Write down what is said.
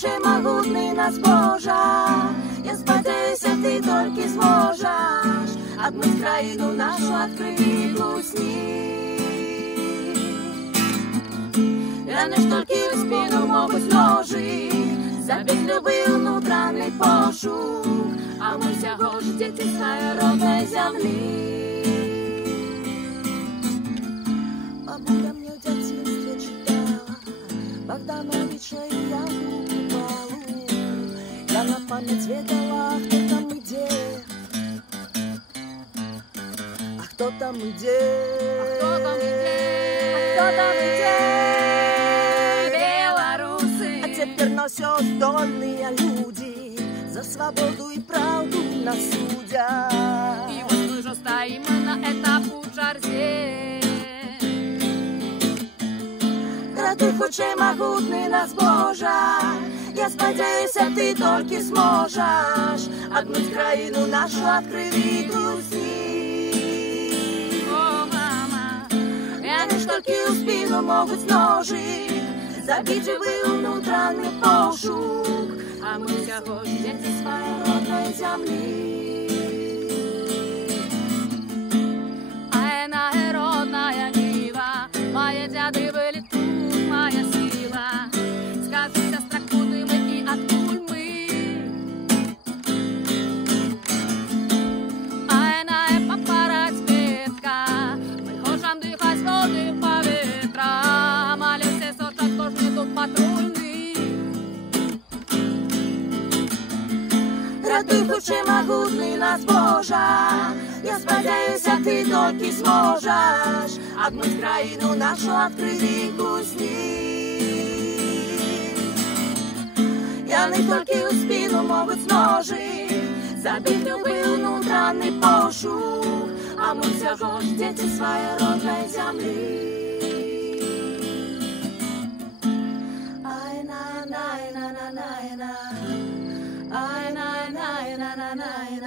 Чи могутний нас Божа, я сподіваюся, ти тільки зможеш одмить країну нашу от криві глусні. Я не ж тільки в спину можуть ножи, забить любий внутрішній пошук, а ми всього ж діти своєї родної землі. Бабуля мне в детстве читала Богдановича и Янку Купалу. Я на память ведала, кто там и где. А кто там и где? А кто там и где? А кто там и где? Белорусы. А теперь носят здольные люди за свободу и правду нас судят. И вот мы же стоим на этапу Джарзе. Ти хоч і могутний нас Божа, я сподіваюся, ти тільки зможеш одмить країну нашу от криві глусні. О, мама, я не ж тільки у спину можуть ножи, забить живий внутрішній пошук, а ми всього ж діти своєї родної землі. А народная нива, мои дяды были тут, моя сила. Скажи, сестра, куда мы и откуда мы? А папарать ветка, мы хочем дыхать воды по ветрам, а лесе сочат кожны тут патрульный. Рятуй, хоч і могутний нас Божа, я сподіваюся, ти тільки зможеш одмить країну нашу от криві глусні. Я не тільки у спину можуть ножи, забить любий внутрішній пошук, а ми всього ж діти своєї родної землі. Ай на на на на на на, ай на на на на на.